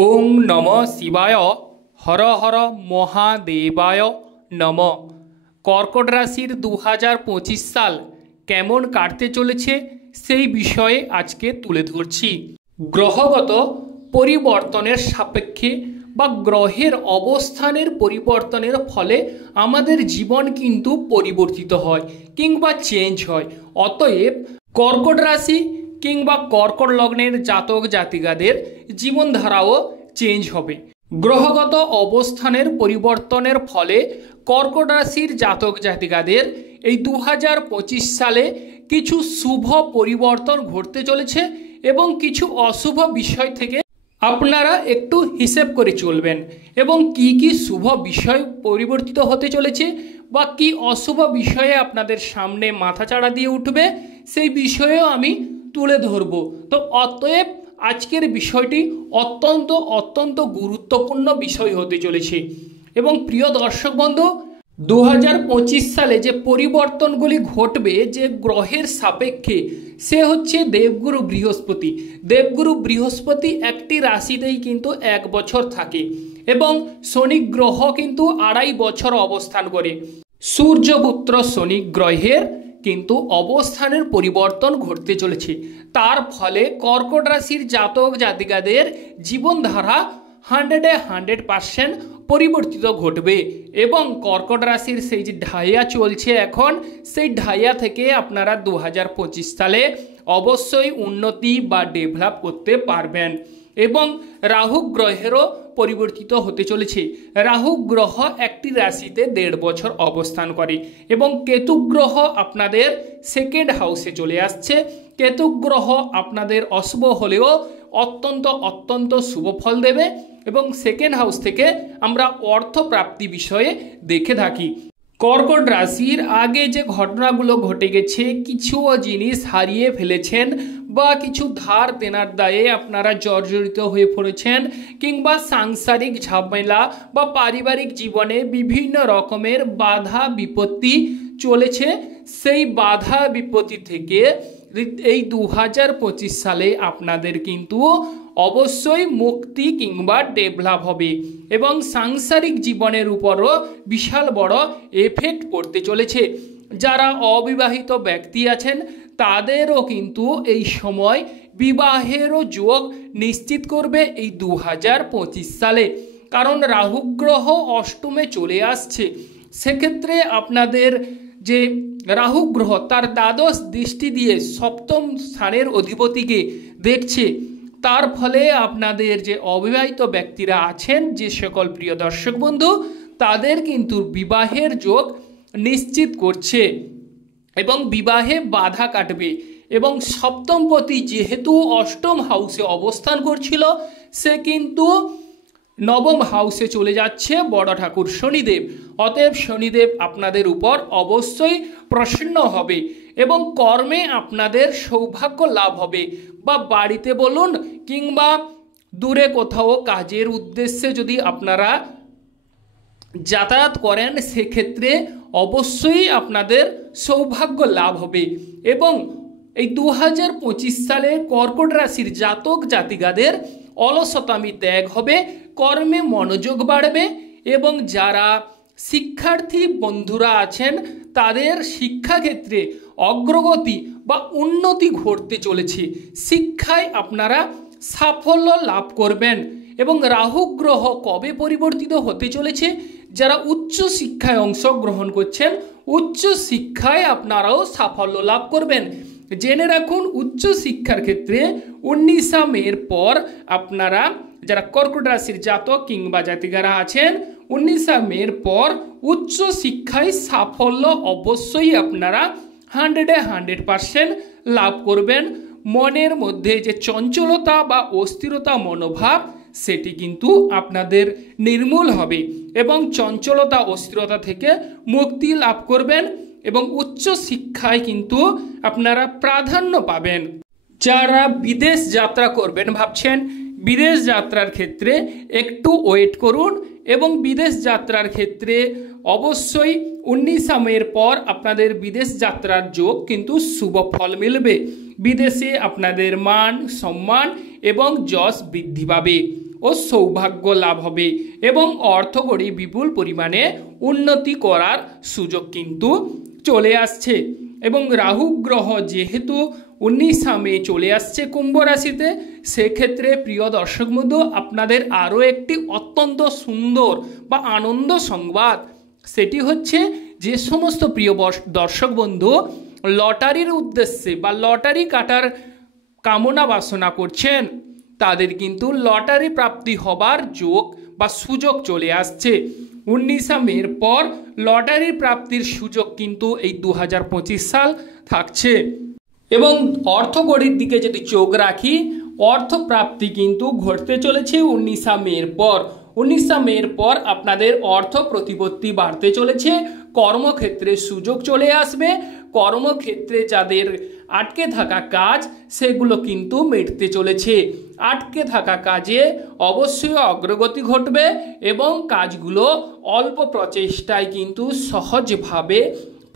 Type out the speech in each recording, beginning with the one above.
ওং নম শিবায় হর হর মহাদেবায় নম। কর্কট রাশির 2025 সাল কেমন কাটতে চলেছে সেই বিষয়ে আজকে তুলে ধরছি। গ্রহগত পরিবর্তনের সাপেক্ষে বা গ্রহের অবস্থানের পরিবর্তনের ফলে আমাদের জীবন কিন্তু পরিবর্তিত হয় কিংবা চেঞ্জ হয়। অতএব কর্কট রাশি কিংবা কর্কট লগ্নের জাতক জাতিকাদের জীবনধারাও চেঞ্জ হবে। গ্রহগত অবস্থানের পরিবর্তনের ফলে কর্কট রাশির জাতক জাতিকাদের এই 2025 সালে কিছু শুভ পরিবর্তন ঘটতে চলেছে এবং কিছু অশুভ বিষয় থেকে আপনারা একটু হিসেব করে চলবেন এবং কি কি শুভ বিষয় পরিবর্তিত হতে চলেছে বা কি অশুভ বিষয়ে আপনাদের সামনে মাথাচাড়া দিয়ে উঠবে সেই বিষয়েও আমি তুলে ধরব। তো অতএব আজকের বিষয়টি অত্যন্ত গুরুত্বপূর্ণ বিষয় হতে চলেছে। এবং প্রিয় দর্শক বন্ধু, 2025 সালে যে পরিবর্তনগুলি ঘটবে যে গ্রহের সাপেক্ষে সে হচ্ছে দেবগুরু বৃহস্পতি। দেবগুরু বৃহস্পতি একটি রাশিতেই কিন্তু 1 বছর থাকে এবং শনি গ্রহ কিন্তু 2.5 বছর অবস্থান করে। সূর্যপুত্র শনি গ্রহের কিন্তু অবস্থানের পরিবর্তন ঘটতে চলেছে। তার ফলে কর্কট রাশির জাতক জাতিকাদের জীবনধারা 100% পরিবর্তিত ঘটবে এবং কর্কট রাশির সেই যে ঢাইয়া চলছে এখন, সেই ঢাইয়া থেকে আপনারা 2025 সালে অবশ্যই উন্নতি বা ডেভেলপ করতে পারবেন। এবং রাহু গ্রহেরও পরিবর্তিত হতে চলেছে। রাহু গ্রহ একটি রাশিতে 1.5 বছর অবস্থান করে এবং কেতু গ্রহ আপনাদের 2nd হাউসে চলে আসছে। কেতু গ্রহ আপনাদের অশুভ হলেও অত্যন্ত শুভ ফল দেবে এবং 2nd হাউস থেকে আমরা অর্থ প্রাপ্তি বিষয়ে দেখে থাকি। কর্কট রাশির আগে যে ঘটনাগুলো ঘটে গেছে, কিছু জিনিস হারিয়ে ফেলেছেন বা কিছু ধার দেনার দায়ে আপনারা জর্জরিত হয়ে পড়েছেন কিংবা সাংসারিক ঝামেলা বা পারিবারিক জীবনে বিভিন্ন রকমের বাধা বিপত্তি চলেছে, সেই বাধা বিপত্তি থেকে এই 2025 সালে আপনাদের কিন্তু অবশ্যই মুক্তি কিংবা ডেভেলপ হবে এবং সাংসারিক জীবনের উপরও বিশাল বড় এফেক্ট পড়তে চলেছে। যারা অবিবাহিত ব্যক্তি আছেন তাদেরও কিন্তু এই সময় বিবাহেরও যোগ নিশ্চিত করবে এই 2025 সালে, কারণ রাহু গ্রহ অষ্টমে চলে আসছে। সেক্ষেত্রে আপনাদের যে রাহু গ্রহ তার দ্বাদশ দৃষ্টি দিয়ে 7ম স্থানের অধিপতিকে দেখছে, তার ফলে আপনাদের যে অবিবাহিত ব্যক্তিরা আছেন, যে সকল প্রিয় দর্শক বন্ধু, তাদের কিন্তু বিবাহের যোগ নিশ্চিত করছে এবং বিবাহে বাধা কাটবে। এবং 7ম পতি যেহেতু 8ম হাউসে অবস্থান করছিল, সে কিন্তু 9ম হাউসে চলে যাচ্ছে বড় ঠাকুর শনিদেব। অতএব শনিদেব আপনাদের উপর অবশ্যই প্রসন্ন হবে এবং কর্মে আপনাদের সৌভাগ্য লাভ হবে, বা বাড়িতে বলুন কিংবা দূরে কোথাও কাজের উদ্দেশ্যে যদি আপনারা যাতায়াত করেন, সেক্ষেত্রে অবশ্যই আপনাদের সৌভাগ্য লাভ হবে। এবং এই 2025 সালে কর্কট রাশির জাতক জাতিকাদের অলসতামি ত্যাগ হবে, কর্মে মনোযোগ বাড়বে এবং যারা শিক্ষার্থী বন্ধুরা আছেন তাদের শিক্ষাক্ষেত্রে অগ্রগতি বা উন্নতি ঘটতে চলেছে। শিক্ষায় আপনারা সাফল্য লাভ করবেন এবং রাহু গ্রহ কবে পরিবর্তিত হতে চলেছে? যারা উচ্চ শিক্ষায় অংশগ্রহণ করছেন, উচ্চ শিক্ষায় আপনারাও সাফল্য লাভ করবেন। জেনে রাখুন, উচ্চ শিক্ষার ক্ষেত্রে 19 মের পর আপনারা যারা কর্কট রাশির জাতক কিংবা জাতিকারা আছেন, 19 মের পর উচ্চ শিক্ষায় সাফল্য অবশ্যই আপনারা 100% লাভ করবেন। মনের মধ্যে যে চঞ্চলতা বা অস্থিরতা মনোভাব, সেটি কিন্তু আপনাদের নির্মূল হবে এবং চঞ্চলতা অস্থিরতা থেকে মুক্তি লাভ করবেন এবং উচ্চ শিক্ষায় কিন্তু আপনারা প্রাধান্য পাবেন। যারা বিদেশ যাত্রা করবেন ভাবছেন, বিদেশ যাত্রার ক্ষেত্রে একটু ওয়েট করুন এবং বিদেশ যাত্রার ক্ষেত্রে অবশ্যই 19 মের পর আপনাদের বিদেশ যাত্রার যোগ কিন্তু শুভ ফল মিলবে। বিদেশে আপনাদের মান সম্মান এবং যশ বৃদ্ধি পাবে। ও সৌভাগ্য লাভ হবে এবং অর্থকরী বিপুল পরিমাণে উন্নতি করার সুযোগ কিন্তু চলে আসছে। এবং রাহু গ্রহ যেহেতু 19 মে চলে আসছে কুম্ভ রাশিতে, সেক্ষেত্রে প্রিয় দর্শক বন্ধু আপনাদের আরও একটি অত্যন্ত সুন্দর বা আনন্দ সংবাদ, সেটি হচ্ছে যে সমস্ত প্রিয় দর্শক বন্ধু লটারির উদ্দেশ্যে বা লটারি কাটার কামনা বাসনা করছেন, তাদের কিন্তু লটারি প্রাপ্তি হবার যোগ বা সুযোগ চলে আসছে। 19 মের পর লটারি প্রাপ্তির সুযোগ কিন্তু এই 2025 সাল থাকছে। এবং অর্থকরীর দিকে যদি চোখ রাখি, অর্থ প্রাপ্তি কিন্তু ঘটতে চলেছে 19 মের পর। 19 মের পর আপনাদের অর্থ প্রতিপত্তি বাড়তে চলেছে, কর্মক্ষেত্রে সুযোগ চলে আসবে, কর্মক্ষেত্রে যাদের আটকে থাকা কাজ সেগুলো কিন্তু মিটতে চলেছে। আটকে থাকা কাজে অবশ্যই অগ্রগতি ঘটবে এবং কাজগুলো অল্প প্রচেষ্টায় কিন্তু সহজভাবে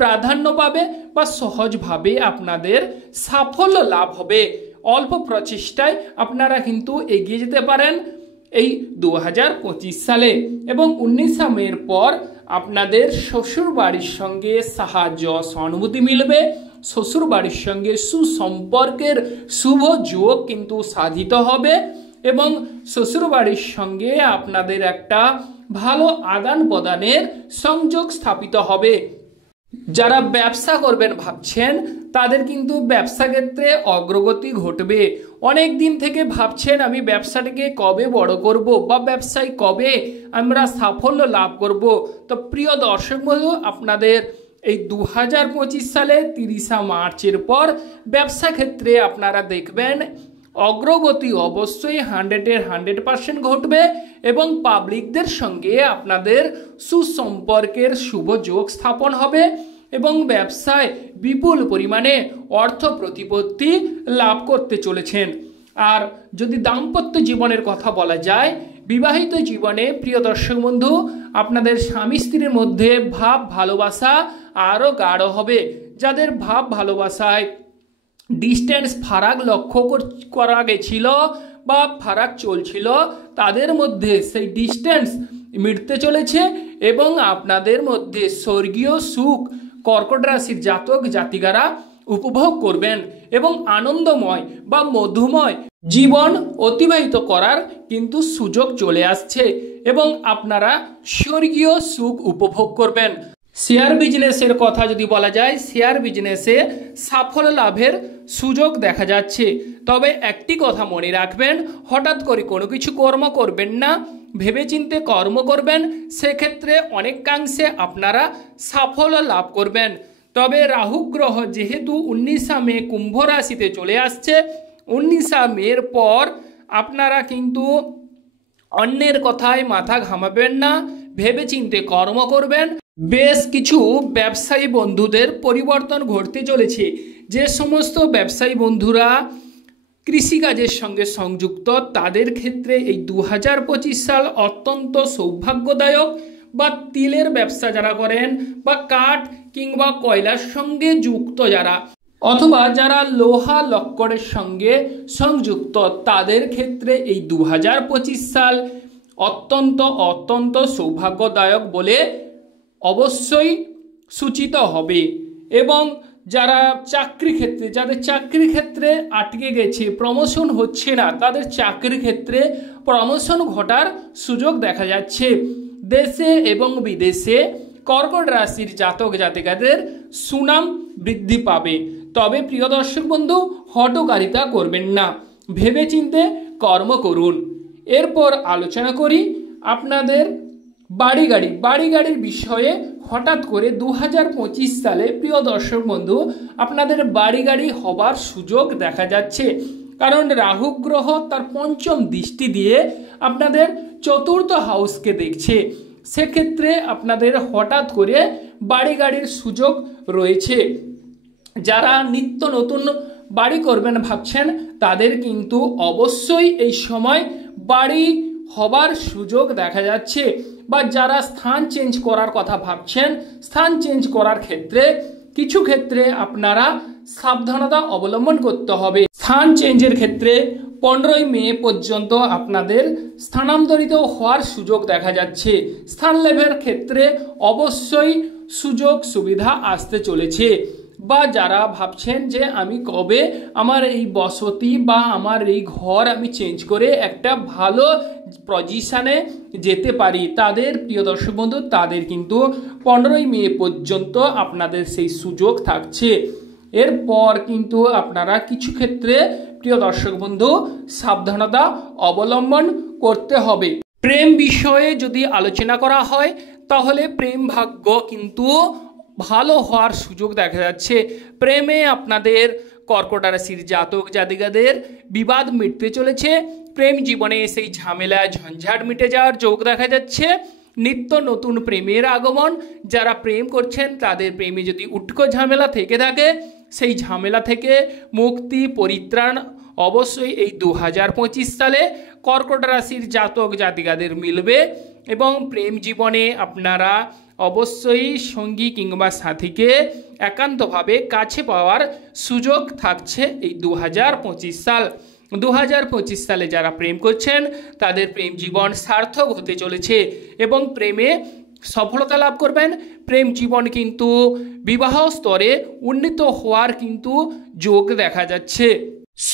প্রাধান্য পাবে বা সহজভাবে আপনাদের সাফল্য লাভ হবে। অল্প প্রচেষ্টায় আপনারা কিন্তু এগিয়ে যেতে পারেন এই 2025 সালে। এবং 19 মের পর আপনাদের শ্বশুর বাড়ির সঙ্গে সাহায্য সহানুভূতি মিলবে, শ্বশুর বাড়ির সঙ্গে সুসম্পর্কের শুভ যোগ কিন্তু সাধিত হবে এবং শ্বশুর বাড়ির সঙ্গে আপনাদের একটা ভালো আদান প্রদানের সংযোগ স্থাপিত হবে। যারা ব্যবসা করবেন ভাবছেন তাদের কিন্তু ব্যবসা ক্ষেত্রে অগ্রগতি ঘটবে। অনেক দিন থেকে ভাবছেন আমি ব্যবসাটাকে কবে বড় করব বা ব্যবসায় কবে আমরা সাফল্য লাভ করব। তো প্রিয় দর্শক বন্ধু আপনাদের এই 2025 সালে 30 মার্চের পর ব্যবসা ক্ষেত্রে আপনারা দেখবেন অগ্রগতি অবশ্যই 100% ঘটবে এবং পাবলিকদের সঙ্গে আপনাদের সুসম্পর্কের শুভ যোগ স্থাপন হবে এবং ব্যবসায় বিপুল পরিমাণে অর্থ প্রতিপত্তি লাভ করতে চলেছেন। আর যদি দাম্পত্য জীবনের কথা বলা যায়, বিবাহিত জীবনে প্রিয় দর্শক বন্ধু আপনাদের স্বামী স্ত্রীর মধ্যে ভাব ভালোবাসা আরও গাঢ় হবে। যাদের ভাব ভালোবাসায় ডিস্টেন্স ফারাক লক্ষ্য করা গেছিল বা ফারাক চলছিল, তাদের মধ্যে সেই ডিস্টেন্স মিটতে চলেছে এবং আপনাদের মধ্যে স্বর্গীয় সুখ কর্কট রাশির জাতক জাতিকারা উপভোগ করবেন এবং আনন্দময় বা মধুময় জীবন অতিবাহিত করার কিন্তু সুযোগ চলে আসছে এবং আপনারা স্বর্গীয় সুখ উপভোগ করবেন। শেয়ার বিজনেসের কথা যদি বলা যায়, শেয়ার বিজনেসে সাফল্য লাভের সুযোগ দেখা যাচ্ছে। তবে একটি কথা মনে রাখবেন, হঠাৎ করে কোনো কিছু কর্ম করবেন না, ভেবেচিন্তে কর্ম করবেন, সেক্ষেত্রে অনেকাংশে আপনারা সাফল্য লাভ করবেন। তবে রাহু গ্রহ যেহেতু 19 মে কুম্ভ রাশিতে চলে আসছে, 19 মের পর আপনারা কিন্তু অন্যের কথায় মাথা ঘামাবেন না, ভেবেচিন্তে কর্ম করবেন। বেশ কিছু ব্যবসায়ী বন্ধুদের পরিবর্তন ঘটতে চলেছে। যে সমস্ত ব্যবসায়ী বন্ধুরা কৃষিকাজের সঙ্গে সংযুক্ত তাদের ক্ষেত্রে এই 2025 সাল অত্যন্ত সৌভাগ্যদায়ক। বা তিলের ব্যবসা যারা করেন বা কাঠ কিংবা কয়লার সঙ্গে যুক্ত যারা, অথবা যারা লোহা লক্করের সঙ্গে সংযুক্ত, তাদের ক্ষেত্রে এই 2025 সাল অত্যন্ত সৌভাগ্যদায়ক বলে অবশ্যই সূচিত হবে। এবং যারা চাকরি ক্ষেত্রে, যাদের চাকরি ক্ষেত্রে আটকে গেছে, প্রমোশন হচ্ছে না, তাদের চাকরি ক্ষেত্রে প্রমোশন ঘটার সুযোগ দেখা যাচ্ছে। দেশে এবং বিদেশে কর্কট রাশির জাতক জাতিকাদের সুনাম বৃদ্ধি পাবে। তবে প্রিয় দর্শক বন্ধু হঠকারিতা করবেন না, ভেবেচিন্তে কর্ম করুন। এরপর আলোচনা করি আপনাদের বাড়ি গাড়ির বিষয়ে। হঠাৎ করে 2025 সালে প্রিয় দর্শক বন্ধু আপনাদের বাড়ি গাড়ি হবার সুযোগ দেখা যাচ্ছে, কারণ রাহু গ্রহ তার পঞ্চম দৃষ্টি দিয়ে আপনাদের চতুর্থ হাউসকে দেখছে। সেক্ষেত্রে আপনাদের হঠাৎ করে বাড়ি গাড়ির সুযোগ রয়েছে। যারা নিত্য নতুন বাড়ি করবেন ভাবছেন তাদের কিন্তু অবশ্যই এই সময় বাড়ি হবার সুযোগ দেখা যাচ্ছে। বা যারা স্থান চেঞ্জ করার কথা ভাবছেন, স্থান চেঞ্জ করার ক্ষেত্রে কিছু ক্ষেত্রে আপনারা সাবধানতা অবলম্বন করতে হবে। স্থান চেঞ্জের ক্ষেত্রে 15ই মে পর্যন্ত আপনাদের স্থানান্তরিত হওয়ার সুযোগ দেখা যাচ্ছে। স্থান লাভের ক্ষেত্রে অবশ্যই সুযোগ সুবিধা আসতে চলেছে। বা যারা ভাবছেন যে আমি কবে আমার এই বসতি বা আমার এই ঘর আমি চেঞ্জ করে একটা ভালো পজিশনে যেতে পারি, তাদের প্রিয় দর্শক বন্ধু তাদের কিন্তু 15ই মে পর্যন্ত আপনাদের সেই সুযোগ থাকছে। এরপর কিন্তু আপনারা কিছু ক্ষেত্রে প্রিয় দর্শক বন্ধু সাবধানতা অবলম্বন করতে হবে। প্রেম বিষয়ে যদি আলোচনা করা হয় তাহলে প্রেম ভাগ্য কিন্তু ভালো হওয়ার সুযোগ দেখা যাচ্ছে। প্রেমে আপনাদের কর্কট রাশির জাতক জাতিকাদের বিবাদ মিটতে চলেছে। প্রেম জীবনে সেই ঝামেলা ঝঞ্ঝাট মিটে যাওয়ার যোগ দেখা যাচ্ছে। নিত্য নতুন প্রেমের আগমন। যারা প্রেম করছেন তাদের প্রেমে যদি উটকো ঝামেলা থেকে থাকে সেই ঝামেলা থেকে মুক্তি পরিত্রাণ অবশ্যই এই 2025 সালে কর্কট রাশির জাতক জাতিকাদের মিলবে। এবং প্রেম জীবনে আপনারা অবশ্যই সঙ্গী কিংবা সাথীকে একান্তভাবে কাছে পাওয়ার সুযোগ থাকছে এই 2025 সাল। 2025 সালে যারা প্রেম করছেন তাদের প্রেম জীবন সার্থক হতে চলেছে এবং প্রেমে সফলতা লাভ করবেন। প্রেম জীবন কিন্তু বিবাহ স্তরে উন্নীত হওয়ার কিন্তু যোগ দেখা যাচ্ছে।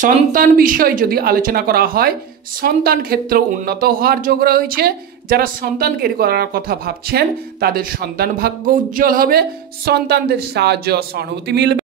সন্তান বিষয় যদি আলোচনা করা হয়, সন্তান ক্ষেত্র উন্নত হওয়ার যোগ রয়েছে। যারা সন্তান ক্যারি করার কথা ভাবছেন তাদের সন্তান ভাগ্য উজ্জ্বল হবে। সন্তানদের সাহায্য সহানুভূতি মিলবে।